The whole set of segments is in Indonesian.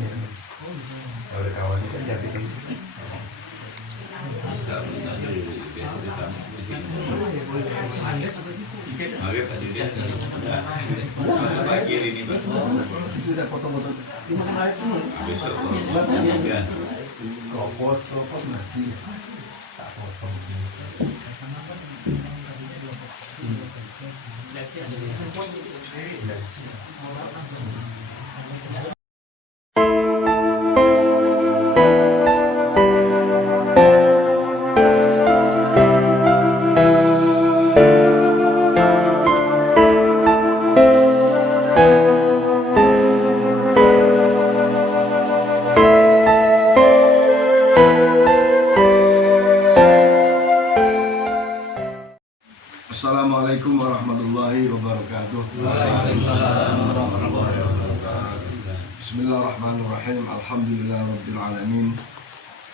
ya. Kalau kawannya kan jadi kan. Bisa menanya biasa di tamu. Oke, tadi dia masa kiri ini bos. Bisa foto-foto di mana itu? Besok batunya. Kopos mati. Tak potong sini. Assalamualaikum warahmatullahi wabarakatuh. Waalaikumsalam warahmatullahi wabarakatuh. Bismillahirrahmanirrahim. Alhamdulillah rabbil alamin.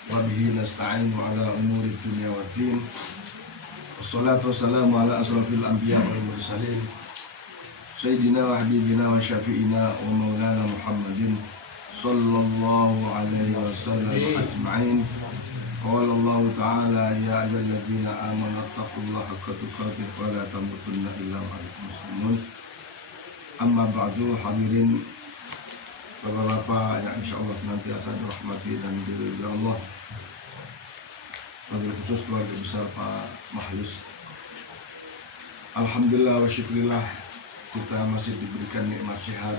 Wa bihi nasta'in ala umuri dunya waddin. Wassalatu wassalamu ala asrafil anbiya wal mursalin. Sayyidina wa habibina wa syafi'ina wa maulana Muhammadin sallallahu alaihi wasallam ajma'in. Qala Allah Ta'ala ya ayyuhalladzina amanu taqullaha haqqa tuqatih wa la tamutunna illa wa antum muslimun. Amma ba'du, hadirin Bapak-bapak yang insyaallah senantiasa dirahmati dan diridhoi Allah. Wabil khusus keluarga besar Pak Mahlus. Alhamdulillah wa syukurillah kita masih diberikan nikmat sehat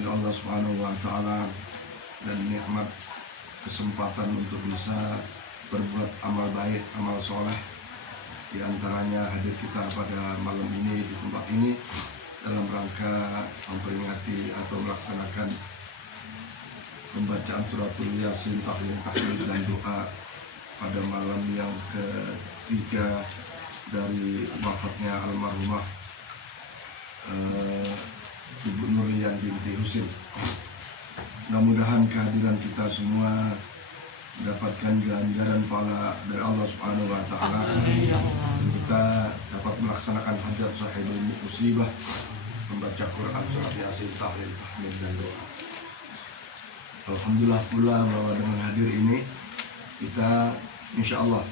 oleh Allah Subhanahu wa taala dan nikmat kesempatan untuk bisa berbuat amal baik, amal soleh. Di antaranya hadir kita pada malam ini di tempat ini dalam rangka memperingati atau melaksanakan pembacaan suratul Yasin, tahlil dan doa pada malam yang ketiga dari wafatnya almarhumah Ibu Nurian binti Husin. Mudah-mudahan kehadiran kita semua mendapatkan ganjaran pahala dari Allah Subhanahu wa taala. Kita dapat melaksanakan hajat sahibul musibah, membaca Quran, surat Yasin, tahlil, tahmid dan doa. Alhamdulillah pula bahwa dengan hadir ini kita insyaallah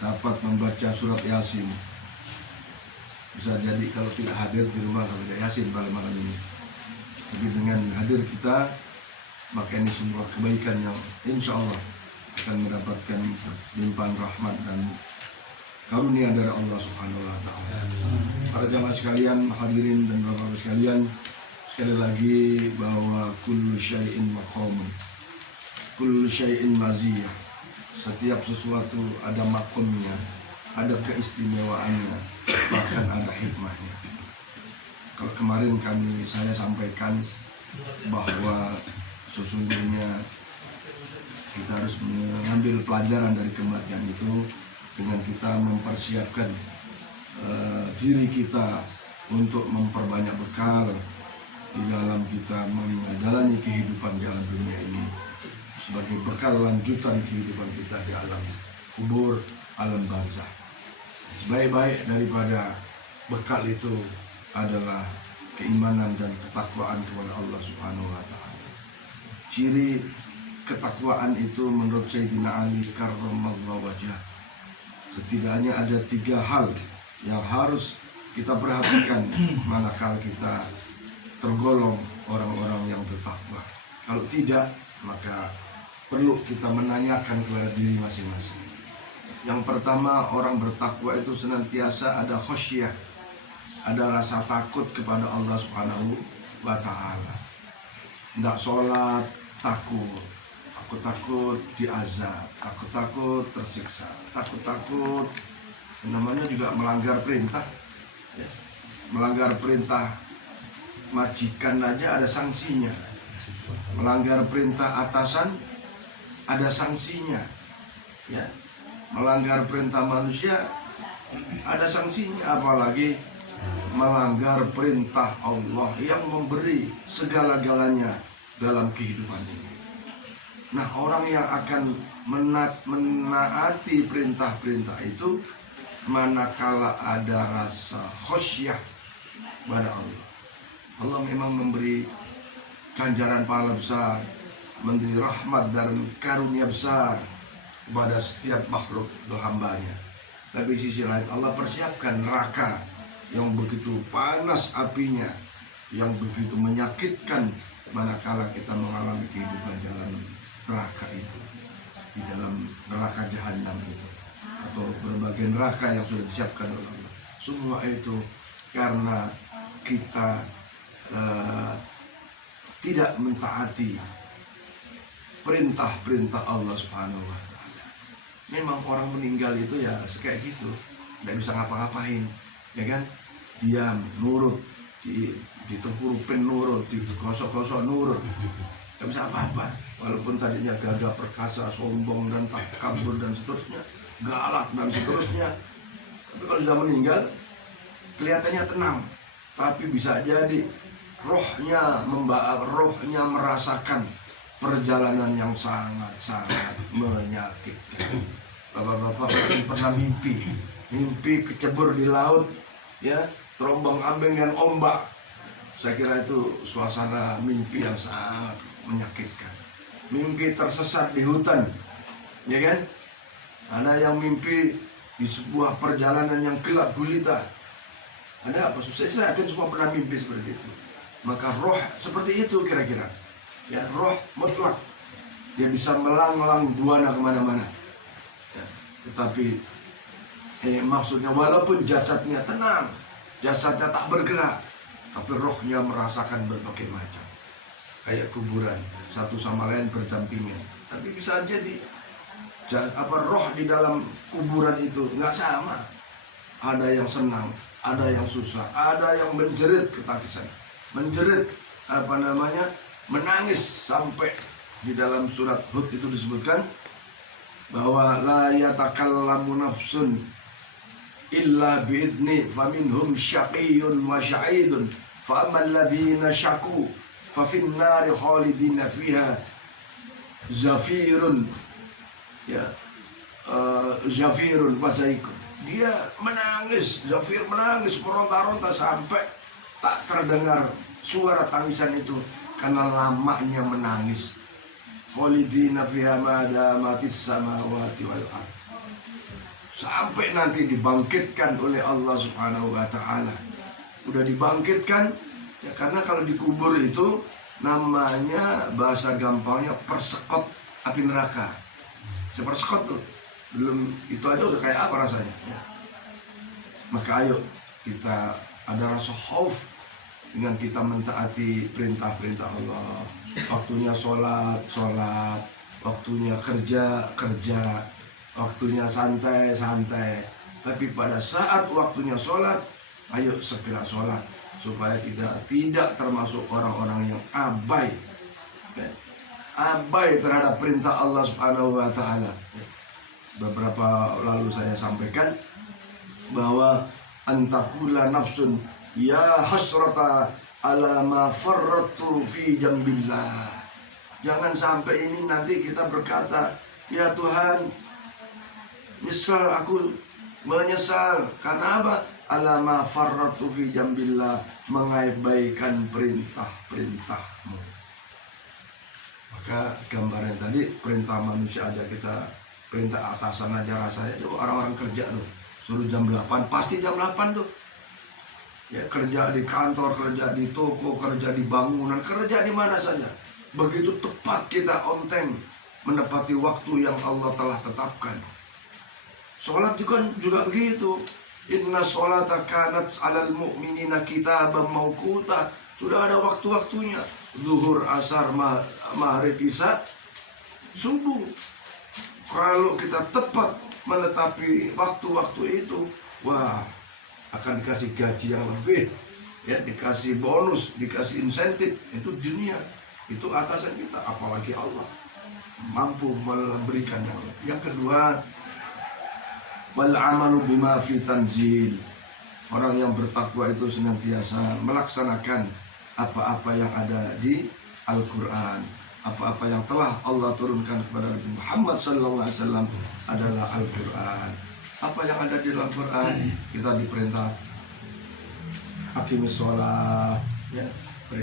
dapat membaca surat Yasin. Bisa jadi kalau tidak hadir di rumah tidak Yasin pada malam ini. Jadi dengan hadir kita, maka ini semua kebaikan yang insya Allah akan mendapatkan limpahan rahmat dan karunia dari Allah Subhanahu wa taala. Para jamaah sekalian, hadirin dan bapak-bapak sekalian, sekali lagi bahwa kullu syai'in maqamun, kullu syai'in maziyah. Setiap sesuatu ada makomnya, ada keistimewaannya, bahkan ada hikmahnya. Kalau kemarin saya sampaikan bahwa sesungguhnya kita harus mengambil pelajaran dari kematian itu dengan kita mempersiapkan diri kita untuk memperbanyak bekal di dalam kita menjalani kehidupan di alam dunia ini sebagai bekal lanjutan kehidupan kita di alam kubur, alam barzah. Sebaik-baik daripada bekal itu adalah keimanan dan ketakwaan kepada Allah Subhanahu wa taala. Ciri ketakwaan itu menurut Sayyidina Ali karramallahu wajhah, setidaknya ada 3 hal yang harus kita perhatikan manakala kita tergolong orang-orang yang bertakwa. Kalau tidak, maka perlu kita menanyakan kepada diri masing-masing. Yang pertama, orang bertakwa itu senantiasa ada khasyah, ada rasa takut kepada Allah Subhanahu wa taala. Tidak sholat takut, takut diazab, takut tersiksa, takut namanya juga melanggar perintah. Ya. Melanggar perintah majikan aja ada sanksinya. Melanggar perintah atasan ada sanksinya. Ya. Melanggar perintah manusia ada sanksinya, apalagi melanggar perintah Allah yang memberi segala-galanya dalam kehidupan ini. Nah, orang yang akan menaati perintah-perintah itu manakala ada rasa khasyah pada Allah. Allah memang memberi ganjaran pahala besar, memberi rahmat dan karunia besar kepada setiap makhluk hambanya. Tapi di sisi lain Allah persiapkan neraka yang begitu panas apinya, yang begitu menyakitkan manakala kita mengalami kehidupan dalam neraka itu, di dalam neraka jahanam itu, atau berbagai neraka yang sudah disiapkan oleh Allah. Semua itu karena kita tidak mentaati perintah-perintah Allah Subhanahu wa Ta'ala. Memang orang meninggal itu ya kayak gitu, tidak bisa ngapa-ngapain, ya kan? Diam, nurut, ditengkurupin nurut, digosok-gosok nurut, tidak bisa apa-apa. Walaupun tadinya gagah perkasa, sombong dan takabur dan seterusnya, galak dan seterusnya, tapi kalau sudah meninggal kelihatannya tenang, tapi bisa jadi rohnya merasakan perjalanan yang sangat-sangat menyakitkan. Bapak-bapak pernah mimpi kecebur di laut, ya, terombang-ambing dengan ombak. Saya kira itu suasana mimpi yang sangat menyakitkan. Mimpi tersesat di hutan, ya kan? Ada yang mimpi di sebuah perjalanan yang gelap gulita. Ada apa? Saya yakin semua pernah mimpi seperti itu. Maka roh seperti itu kira-kira. Ya, roh mutlak, dia bisa melanglang buana kemana-mana, ya, tetapi maksudnya walaupun jasadnya tenang, jasadnya tak bergerak, tapi rohnya merasakan berbagai macam, kayak kuburan, satu sama lain berdampingan. Tapi bisa jadi roh di dalam kuburan itu nggak sama, ada yang senang, ada yang susah, ada yang menjerit ketakutan, menjerit menangis, sampai di dalam surat Hud itu disebutkan bahwa la yatakallamu nafsun illa biidni faminhum syaqiyyun wa sa'idun fa ammal ladzina syaqu fa fin nari khalidina fiha zafirun, ya, zafirun wasaikum. Dia menangis, Zafir menangis meronta-ronta sampai tak terdengar suara tangisan itu karena lamanya menangis. Khalidina fiha ma damatis samawati wal ardh. Sampai nanti dibangkitkan oleh Allah Subhanahu wa Ta'ala. Udah dibangkitkan, ya, karena kalau dikubur itu namanya bahasa gampangnya persekot api neraka. Sepersekot tuh. Belum itu aja udah kayak apa rasanya, ya. Maka ayo kita ada rasa khauf dengan kita mentaati perintah-perintah Allah. Waktunya sholat, waktunya kerja, waktunya santai. Tapi pada saat waktunya sholat, ayo segera sholat, supaya kita tidak termasuk orang-orang yang abai, ya, abai terhadap perintah Allah Subhanahu wa Ta'ala. Beberapa lalu saya sampaikan bahwa antakula nafsun ya hasrata ala ma farratu fi jambillah. Jangan sampai ini nanti kita berkata, ya Tuhan, aku menyesal karena apa? Ala ma farratu fi jambillah, mengabaikan perintah-perintahmu. Maka gambaran tadi perintah manusia aja kita, perintah atasan aja rasanya tuh orang-orang kerja tuh suruh jam 8, pasti jam 8 tuh. Ya, kerja di kantor, kerja di toko, kerja di bangunan, kerja di mana saja. Begitu tepat kita on time menepati waktu yang Allah telah tetapkan. Sholat juga begitu. Inna sholata kanat alal mu'minina kitaban mauquta. Sudah ada waktu-waktunya. Zuhur, asar, maghrib, isya, subuh. Kalau kita tepat menetapi waktu-waktu itu, wah, akan dikasih gaji yang lebih, ya, dikasih bonus, dikasih insentif. Itu dunia, itu atasan kita, apalagi Allah mampu memberikan yang lebih. Yang kedua, wal amalu bima fi tanzil. Orang yang bertakwa itu senantiasa melaksanakan apa-apa yang ada di Al-Quran, apa-apa yang telah Allah turunkan kepada Nabi Muhammad SAW adalah Al-Quran. Apa yang ada di Al-Quran, kita diperintah aqimis sholat, ya,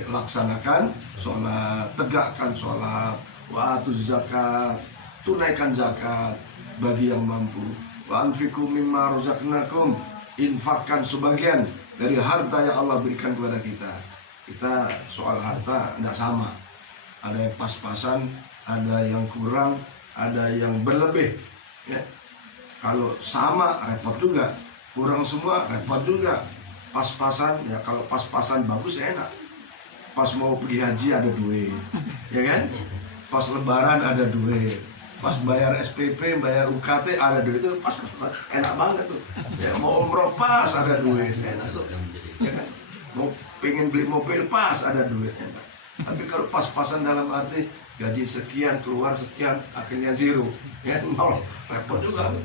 laksanakan sholat, tegakkan sholat, wa atuz zakat, tunaikan zakat bagi yang mampu, wa anfiqu mimma razaqnakum, infakkan sebagian dari harta yang Allah berikan kepada kita. Kita soal harta tidak sama, ada yang pas-pasan, ada yang kurang, ada yang berlebih ya. Kalau sama repot juga, kurang semua repot juga. Pas-pasan ya, kalau pas-pasan bagus ya enak. Pas mau pergi haji ada duit, ya kan? Pas lebaran ada duit, pas bayar SPP, bayar UKT ada duit, itu pas-pasan enak banget tuh. Ya, mau umroh pas ada duit, enak tuh. Ya kan? Mau pengen beli mobil pas ada duit, enak. Tapi kalau pas-pasan dalam arti gaji sekian keluar sekian akhirnya zero, ya nol, repot juga.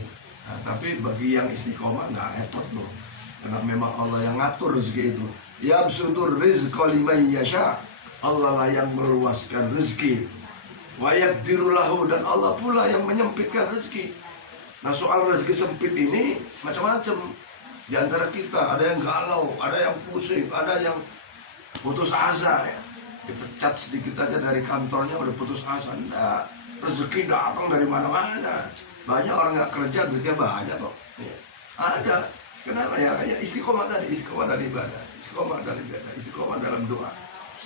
Nah, tapi bagi yang istiqomah nggak repot loh. Karena memang Allah yang ngatur rezeki itu. Yabsutur rizqa liman yasha. Allah lah yang meluaskan rezeki. Wa yaqdiru lahu, dan Allah pula yang menyempitkan rezeki. Nah, soal rezeki sempit ini macam-macam. Di antara kita ada yang galau, ada yang pusing, ada yang putus asa ya. Dipecat sedikit aja dari kantornya udah putus asa. Nah, rezeki datang dari mana-mana. Banyak orang nggak kerja duitnya banyak kok. Ya. Ada. Kenapa ya? Ya istiqomah tadi, istiqomah dalam ibadah, istiqomah dalam ibadah, istiqomah dalam doa,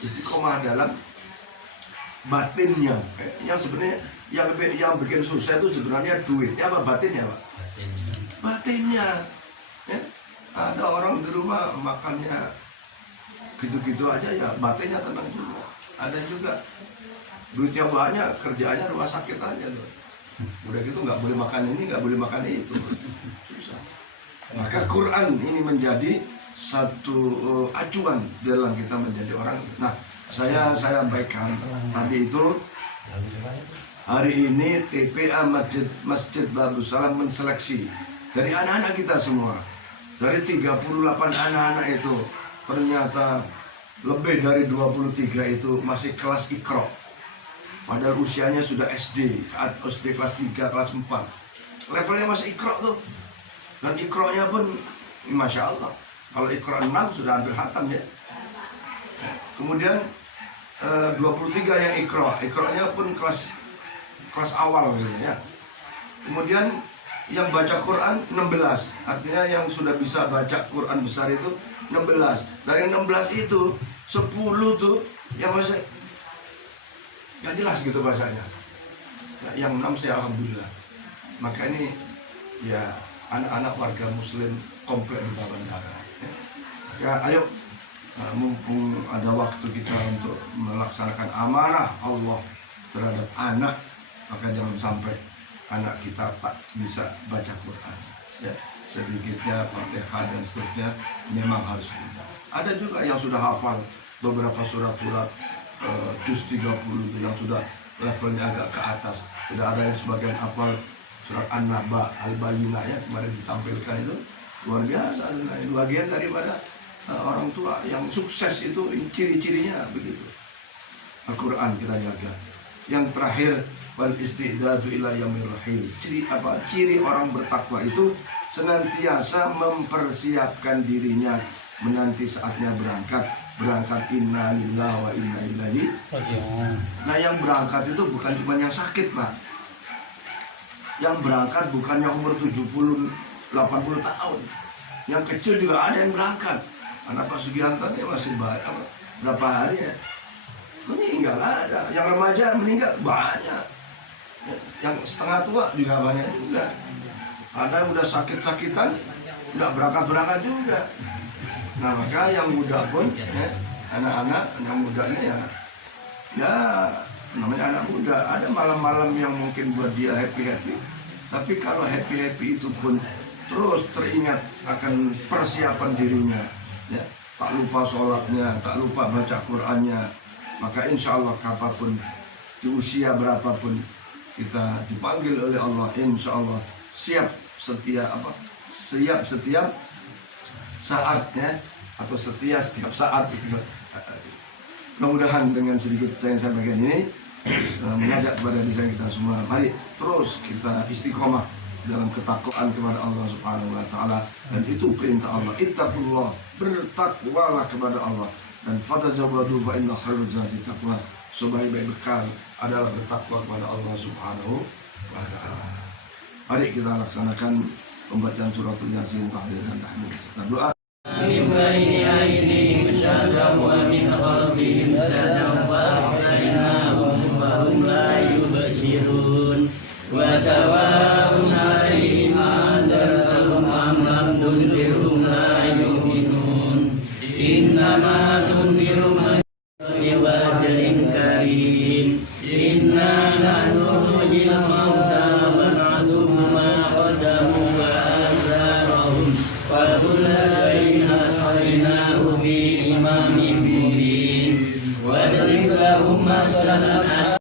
istiqomah dalam batinnya. Yang sebenarnya yang bikin susah itu sebenarnya duitnya apa batinnya, Pak? Batinnya. Ya. Ada orang di rumah makannya gitu-gitu aja ya, batinnya tenang juga. Ada juga duitnya banyak, kerjanya rumah sakit aja tuh. Udah gitu nggak boleh makan ini, nggak boleh makan itu, susah. Maka Quran ini menjadi satu acuan dalam kita menjadi orang. Nah, saya sampaikan tadi itu, hari ini TPA Masjid Darussalam menseleksi dari anak-anak kita semua. Dari 38 anak-anak itu ternyata lebih dari 23 itu masih kelas Iqra. Padahal usianya sudah SD kelas 3, kelas 4. Levelnya masih Iqra tuh. Dan Iqra-nya pun Masya Allah. Kalau Iqra 6 sudah hampir khatam ya. Kemudian 23 yang Iqra-nya pun kelas awal gitu ya. Kemudian yang baca Quran 16. Artinya yang sudah bisa baca Quran besar itu 16. Dari 16 itu 10 tuh yang masih gak jelas gitu bahasanya. Nah, yang 6 saya alhamdulillah. Maka ini ya anak-anak warga muslim komplek di Bandara. Ya ayo, mumpung ada waktu kita untuk melaksanakan amanah Allah terhadap anak, maka jangan sampai anak kita tak bisa baca Quran. Ya, sedikitnya Fatihah dan seterusnya memang harus kita. Ada juga yang sudah hafal beberapa surat-surat juz 30 yang sudah levelnya agak ke atas. Sudah ada yang sebagian hafal surat An-Naba, Al-Bayyinah ya, kemarin ditampilkan itu luar biasa. Nah, itu bagian daripada orang tua yang sukses itu ciri-cirinya begitu. Al-Quran kita jaga. Yang terakhir, wal istidadu ila yaumil rahil. Ciri orang bertakwa itu senantiasa mempersiapkan dirinya menanti saatnya berangkat inna lillahi wa inna ilaihi raji'un. Nah, yang berangkat itu bukan cuma yang sakit, Pak. Yang berangkat bukan yang umur 70 80 tahun. Yang kecil juga ada yang berangkat. Anak Pak Sugianto ini masih berapa hari ya? Meninggal ada. Yang remaja meninggal banyak. Yang setengah tua juga banyak juga. Ada yang udah sakit-sakitan, udah berangkat juga. Nah, maka yang muda pun ya, anak-anak yang mudanya ya namanya anak muda, ada malam-malam yang mungkin buat dia happy-happy. Tapi kalau happy-happy itu pun terus teringat akan persiapan dirinya, ya, tak lupa sholatnya, tak lupa baca Qur'annya, maka insya Allah kapanpun, di usia berapapun kita dipanggil oleh Allah, insya Allah siap setiap saatnya atau setiap saat. Mudah-mudahan dengan sedikit saya sampaikan ini mengajak kepada diri kita semua, mari terus kita istiqomah dalam ketakwaan kepada Allah Subhanahu wa taala, dan itu perintah Allah, ittaqullah, bertakwalah kepada Allah. Dan fatazawwadu fa inna khairuz zadi taqwa. Sebaik-baik bekal adalah bertakwa kepada Allah Subhanahu wa taala. Mari kita laksanakan pembacaan suratul Yasin, tahlil dan tahmid. Kita doa. Min bayni aydihim syarran wa min khalfihim sadran wa ahsaynahum wa hum la yubsirun. Wa sawa'un 'alaihim anzartahum am lam tunzirhum la yu'minun. Innama tunziru man wa ajalin karim. Inna nahnu nuhyil mauta wa na'lamu ma qaddamu wa atharahum wa kulla shay'in ahsaynahu fi imamin mubin. Wadrib lahum masalan.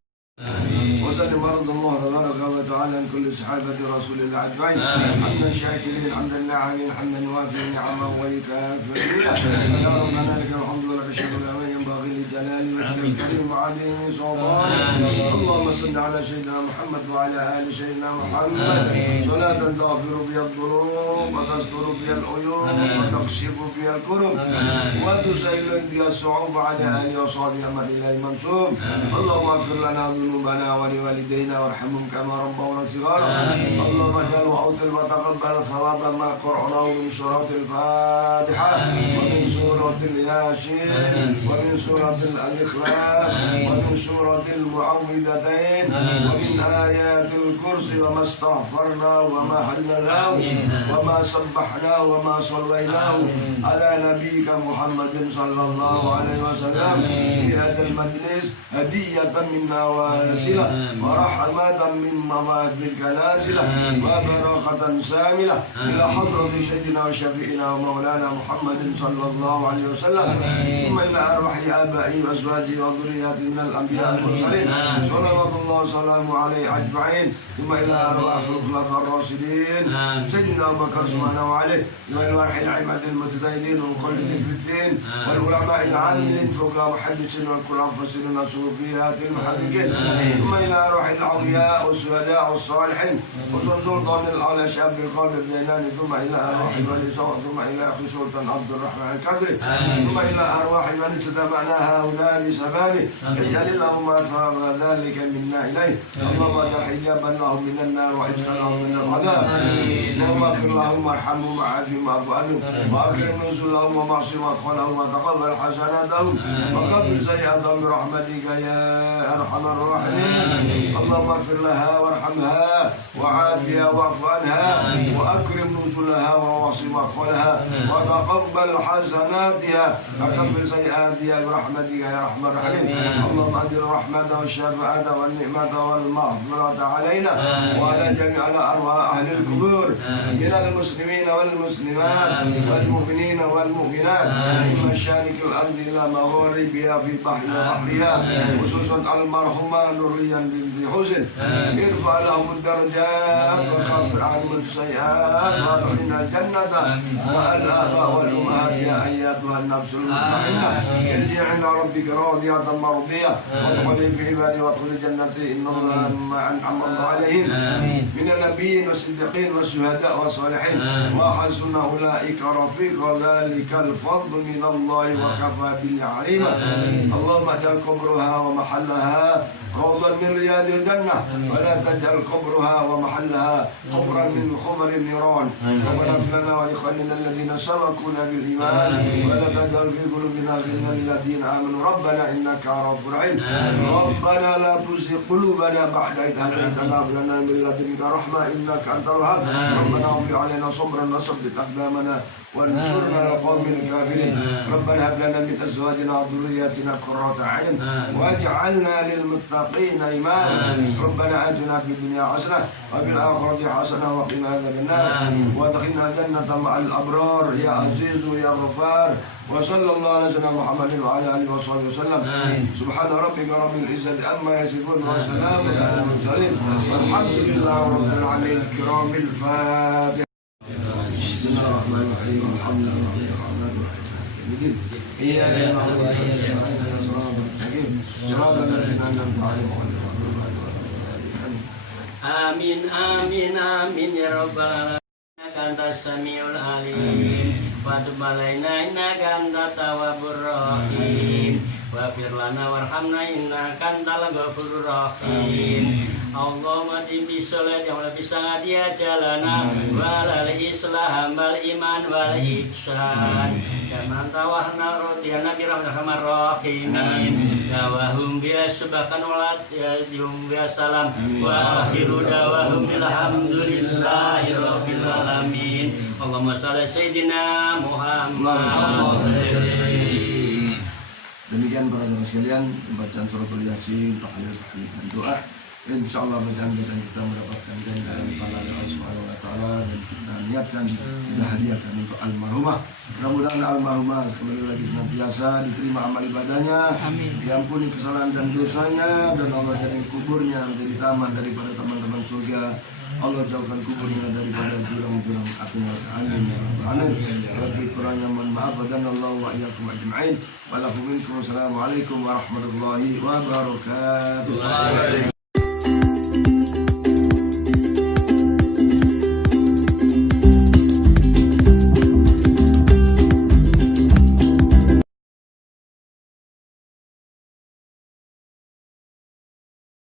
وسلم ورضى الله تبارك وتعالى عن كل صحابة رسول الله أجمعين. حمدا شاكرين حمدا لاعبين حمدا وافي نعما ويكافئ يا ربنا لك الحمد ولك الشكر كما ينبغي لجلال وجهك الكريم وعظيم سلطانك. اللهم صل على سيدنا محمد وعلى آل سيدنا محمد صلاة تغفر بها الذنوب وتستر بها العيوب وتكشف بها الكرب وتسهل بها الصعوبة على آله وصحبه من إليه منسوب. اللهم اغفر لنا ذنوبنا ولوالدينا وارحمهم كما ربونا صغارا. اللهم اجعله عوتر وتقبل ثواب ما قرأناه من سورة الفاتحة ومن سورة الياسين ومن سورة الإخلاص ومن سورة المعوذتين ومن آيات الكرسي وما استغفرنا وما حللناه وما سبحناه وما صليناه على نبيك محمد صلى الله عليه وسلم في هذا المجلس هدية منا واسلة ورحمة من موافقك نازلة وبركة ساملة إلى حضرة سيدنا وشفيعنا ومولانا محمد صلى الله عليه وسلم. ثم إلى أرواح آبائه وأزواجه وذرياته من الأنبياء المرسلين صلوات الله وسلامه عليه أجمعين. ثم إلى أرواح الخلفاء الراشدين سيدنا أبو بكر سبحانه وعليه وإلى أرواح العباد المجتهدين والمقلدين في الدين والعلماء العاملين فقهاء محدثين والمفسرين الصوفيات المحققين. ثم إلى أرواح الأولياء والشهداء والصالحين وصول سلطان الأعلى شاب القادر الجيلاني. ثم إلى أرواح ولي سواء. ثم إلى أخي سلطان عبد الرحمن الكبري. ثم إلى أرواح من اجتمعنا هؤلاء بسببه. اجعل اللهم ثواب ذلك منا إليه. اللهم اجعل حجابا لهم من النار وعتقا لهم من العذاب. اللهم اغفر لهم وارحمهم وعافهم واعف عنهم وأكرم نزلهم ومعصم أدخلهم وتقبل حسناتهم وقبل سيئاتهم برحمتك يا أرحم الراحمين. اللهم اغفر لها وارحمها وعافها واعف عنها وأكرم نزلها ووصم أدخلها وتقبل حسناتها وكفر سيئاتها برحمتك يا أرحم الراحمين. اللهم أجر الرحمة والشفاعة والنعمة والمغفرة علينا وعلى جميع أرواح أهل القبور من المسلمين والمسلمات والمؤمنين والمؤمنات من مشارق الأرض إلى مغاربها في البحر وبحرها خصوصا المرحومة نوريا بنت حسن. ارفع لهم الدرجات وكفر عنهم السيئات وادخلنا الجنة مع الآباء والأمهات يا أيتها النفس المطمئنة ارجع إلى ربك راضية مرضية وادخلي في عبادي وادخلي جنتي إن الله ما أنعم الله عليهم من النبيين والصديقين والشهداء والصالحين وحسن أولئك رفيقا ذلك الفضل من الله وكفى بالله عليما. اللهم اجعل قبرها ومحلها روضا من رياض الجنة ولا تجعل قبرها ومحلها حفرا من خبر النيران. ربنا اغفر لنا ولإخواننا الذين سبقونا بالإيمان ولا تجعل في قلوبنا غلا للذين آمنوا ربنا إنك رؤوف رحيم. ربنا لا تزغ قلوبنا بعد إذ هديتنا وهب لنا من لدنك رحمة إنك أنت الوهاب. ربنا اغفر علينا صبرا وثبت أقدامنا وانصرنا على القوم الكافرين. ربنا هب لنا من أزواجنا وذرياتنا قرة أعين واجعلنا للمتقين إماما. ربنا آتنا في الدنيا حسنة وفي الآخرة حسنة وقنا عذاب النار وادخلنا الجنة مع الأبرار يا عزيز يا غفار. وصلى الله على سيدنا محمد وعلى آله وصحبه وسلم. سبحان ربك رب العزة عما يصفون وسلام على المرسلين والحمد لله رب العالمين. الكرام الفاتحة. بسم الله الرحمن الرحيم. الحمد لله رب العالمين. إياك نعبد وإياك نستعين صراط المستقيم صراط الذين أنعمت عليهم غير المغضوب عليهم. Amin amin amin ya rabbal alamin. Anta samiul alim wa tub alaina innaka antat tawwabur rahim. waghfir lana warhamna innaka antal ghafurur rahim. Allahumma timbi sholat yang lebih sangat ya jalana walal islam wal iman wal ihsan jaman tawahna rodiyana birahmar rahimin dawahum biya subhakan walat ya jum biya salam wa akhiru dawahum alhamdulillahi rabbil alamin. Allahumma shalli sayyidina Muhammad. Demikian para jemaah sekalian, bacaan surah Yasin, tahlil dan doa. Insyaallah bacaan-bacaan kita mendapatkan ganjaran pahala Allah Subhanahu wa taala, dan kita niatkan kita hadiahkan untuk almarhumah. Mudah-mudahan almarhumah kembali lagi senantiasa diterima amal ibadahnya, diampuni kesalahan dan dosanya, dan Allah jadikan kuburnya menjadi taman daripada teman-teman surga. Allah jauhkan kuburnya daripada jurang-jurang api neraka. Amin ya rabbal alamin. Rabbi kurangnya mohon maaf, dan Allah wa iyyakum ajma'in. Wa lakum minkum. Assalamualaikum warahmatullahi wabarakatuh.